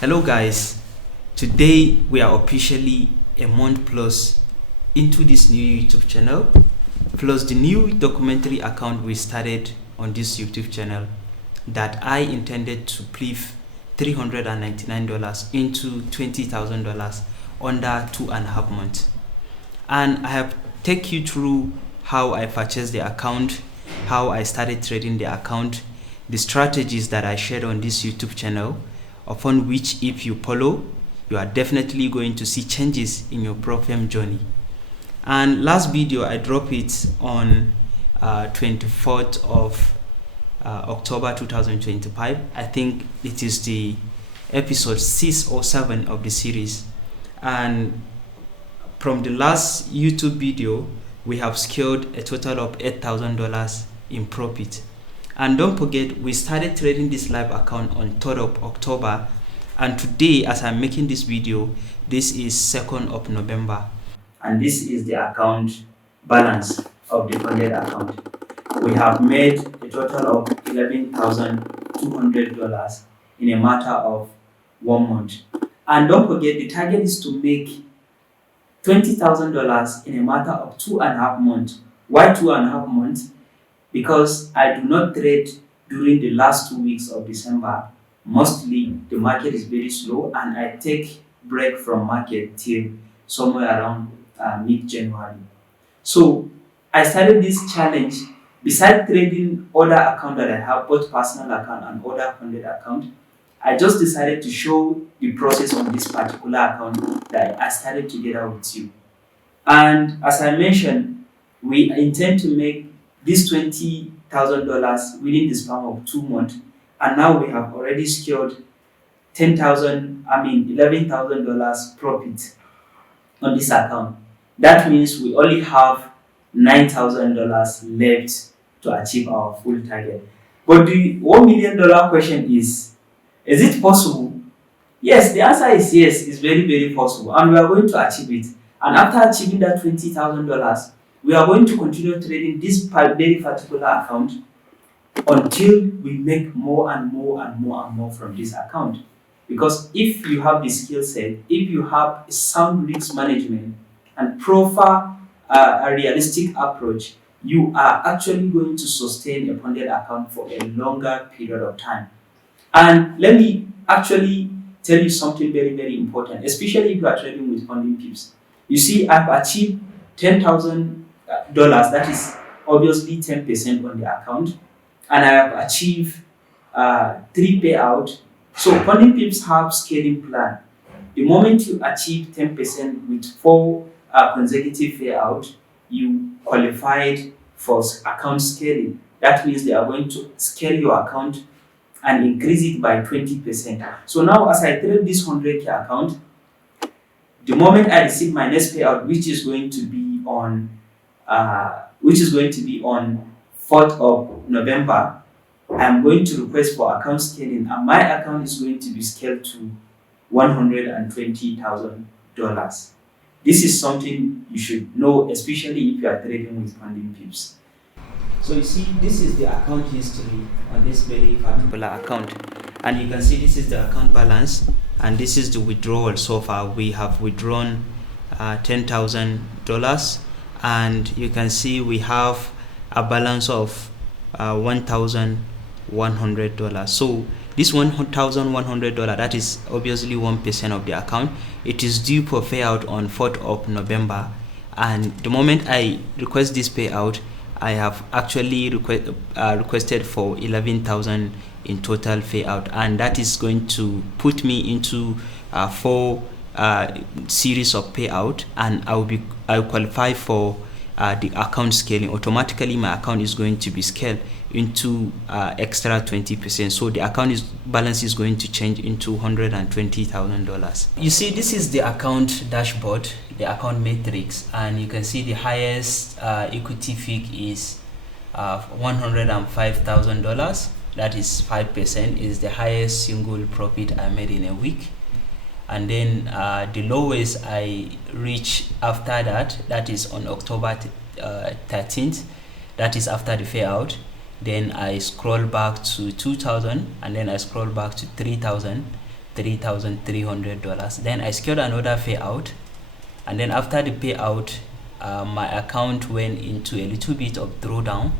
Hello guys, today we are officially a month plus into this new YouTube channel, plus the new documentary account we started on this YouTube channel that I intended to please $399 into $20,000 under 2.5 months. And I have take you through how I purchased the account, how I started trading the account, the strategies that I shared on this YouTube channel, upon which if you follow, you are definitely going to see changes in your profit journey. And last video I dropped it on 24th of October 2025. I think it is the episode 6 or 7 of the series. And from the last YouTube video, we have secured a total of $8,000 in profit. And don't forget, we started trading this live account on 3rd of October, and today as I'm making this video, this is 2nd of November, and this is the account balance of the funded account. We have made a total of $11,200 in a matter of 1 month. And don't forget, the target is to make $20,000 in a matter of 2.5 months. Why 2.5 months? Because I do not trade during the last 2 weeks of December. Mostly the market is very slow, and I take break from market till somewhere around mid-January. So I started this challenge. Besides trading other account that I have, both personal account and other funded account, I just decided to show the process on this particular account that I started together with you. And as I mentioned, we intend to make this $20,000 within the span of 2 months, and now we have already secured $11,000 profit on this account. That means we only have $9,000 left to achieve our full target. But the $1 million question is it possible? Yes, the answer is yes, it's very, very possible, and we are going to achieve it. And after achieving that $20,000, we are going to continue trading this very particular account until we make more and more and more and more from this account. Because if you have the skill set, if you have a sound risk management and proper a realistic approach, you are actually going to sustain a funded account for a longer period of time. And let me actually tell you something very, very important, especially if you are trading with funding pips. You see, I've achieved $10,000, that is obviously 10% on the account, and I have achieved 3 payout. So funding pips have scaling plan. The moment you achieve 10% with 4 consecutive payout, you qualified for account scaling. That means they are going to scale your account and increase it by 20%. So now as I trade this 100K account, the moment I receive my next payout, which is going to be on 4th of November, I'm going to request for account scaling, and my account is going to be scaled to $120,000. This is something you should know, especially if you are trading with funding pips. So you see, this is the account history on this very particular account, and you can see this is the account balance, and this is the withdrawal. So far we have withdrawn $10,000, and you can see we have a balance of $1,100. So this $1,100, that is obviously 1% of the account. It is due for payout on 4th of November, and the moment I request this payout, I have actually requested for 11,000 in total payout, and that is going to put me into 4 series of payout, and I will qualify for the account scaling. Automatically my account is going to be scaled into extra 20%, so the account balance is going to change into $120,000. You see, this is the account dashboard, the account matrix, and you can see the highest equity fig is $105,000. that is 5%, is the highest single profit I made in a week. And then the lowest I reach after that, that is on October 13th, that is after the payout. Then I scroll back to 2000, and then I scroll back to 3000, $3,300. Then I secured another payout, and then after the payout, my account went into a little bit of drawdown,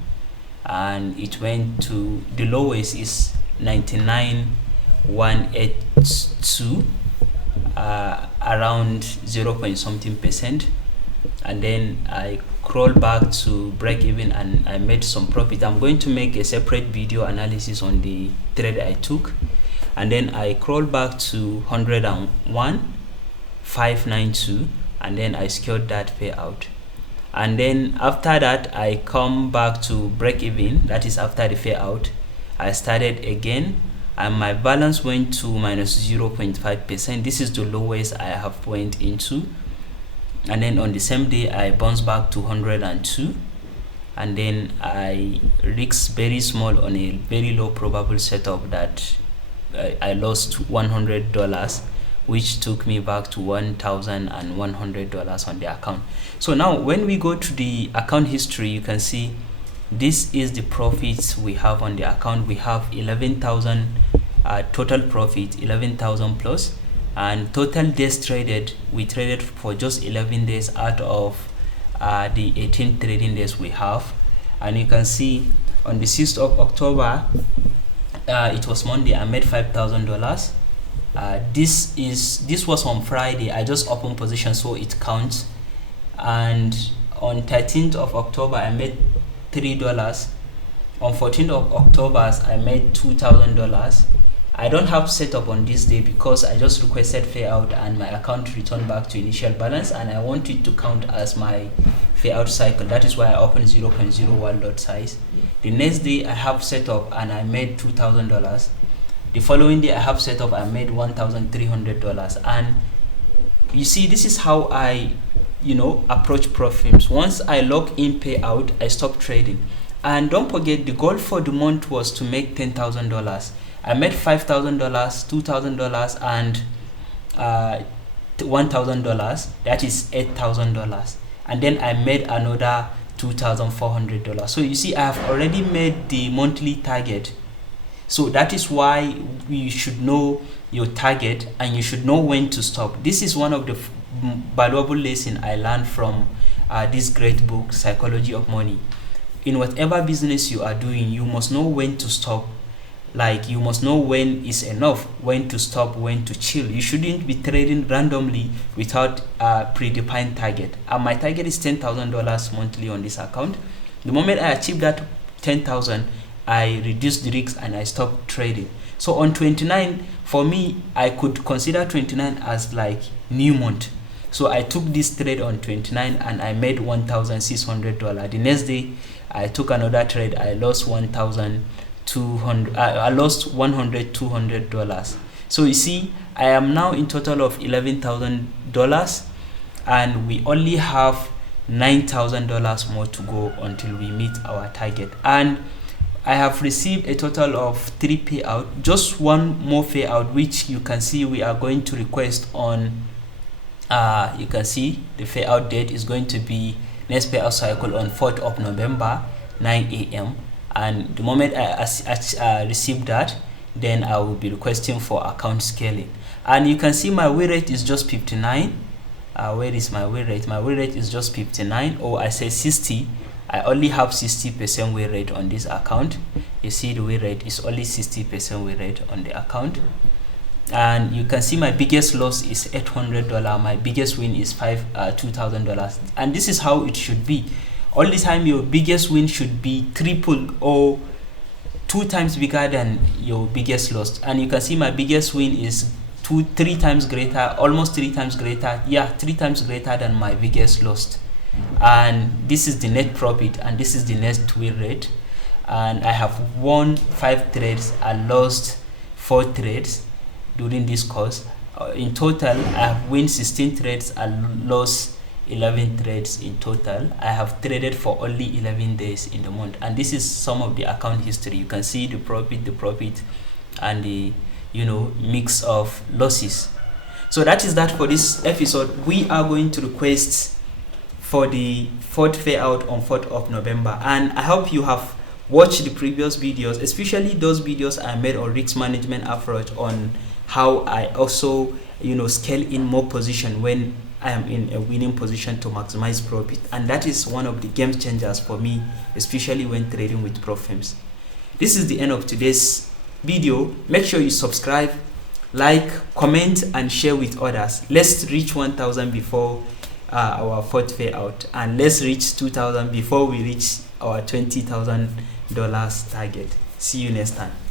and it went to the lowest is 99,182, around 0 point something percent. And then I crawl back to break even and I made some profit. I'm going to make a separate video analysis on the trade I took. And then I crawl back to 101,592, and then I secured that payout. And then after that, I come back to break even, that is after the payout. I started again, and my balance went to minus 0.5%. This is the lowest I have went into. And then on the same day, I bounced back to 102, and then I risked very small on a very low probable setup that I lost $100, which took me back to $1,100 on the account. So now when we go to the account history, you can see this is the profits we have on the account. We have 11,000 total profit, 11,000 plus. And total days traded, we traded for just 11 days out of the 18 trading days we have. And you can see on the 6th of October, it was Monday, I made $5,000. This was on Friday. I just opened position so it counts. And on 13th of October, I made $3. On 14th of October, I made $2,000. I don't have setup on this day because I just requested payout and my account returned back to initial balance, and I want it to count as my payout cycle. That is why I opened 0.01 lot size. The next day I have setup and I made $2,000. The following day I have setup, I made $1,300. And you see, this is how I approach profits. Once I lock in payout, I stop trading. And don't forget, the goal for the month was to make $10,000. I made $5,000, $2,000, and $1,000. That is $8,000. And then I made another $2,400. So you see, I have already made the monthly target. So that is why you should know your target and you should know when to stop. This is one of the valuable lessons I learned from this great book, Psychology of Money. In whatever business you are doing, you must know when to stop. Like, you must know when is enough, when to stop, when to chill. You shouldn't be trading randomly without a predefined target. And my target is $10,000 monthly on this account. The moment I achieve that 10,000, I reduce the risk and I stop trading. So on 29, for me, I could consider 29 as like new month. So I took this trade on 29 and I made $1,600. The next day, I took another trade. I lost $200. I lost $200. So you see, I am now in total of $11,000, and we only have $9,000 more to go until we meet our target. And I have received a total of 3 payout, just one more payout, which you can see we are going to request on. You can see the payout date is going to be next payout cycle on 4th of November, 9 a.m. And the moment I receive that, then I will be requesting for account scaling. And you can see my win rate is just 59. Where is my win rate? My win rate is just 59, or I say 60. I only have 60% win rate on this account. You see, the win rate is only 60% win rate on the account. And you can see my biggest loss is $800. My biggest win is $2,000. And this is how it should be. All the time, your biggest win should be triple or 2 times bigger than your biggest loss. And you can see my biggest win is 3 times greater, almost 3 times greater. Yeah, 3 times greater than my biggest loss. And this is the net profit, and this is the net win rate. And I have won 5 trades. I lost 4 trades during this course. In total, I have won 16 trades. I lost 11 trades in total. I have traded for only 11 days in the month, and this is some of the account history. You can see the profit, and the mix of losses. So that is that for this episode. We are going to request for the 4th payout on 4th of November, and I hope you have watched the previous videos, especially those videos I made on risk management approach on how I also scale in more position when I am in a winning position to maximize profit. And that is one of the game changers for me, especially when trading with prop firms. This is the end of today's video. Make sure you subscribe, like, comment, and share with others. Let's reach 1,000 before our fourth payout, and let's reach 2,000 before we reach our $20,000 target. See you next time.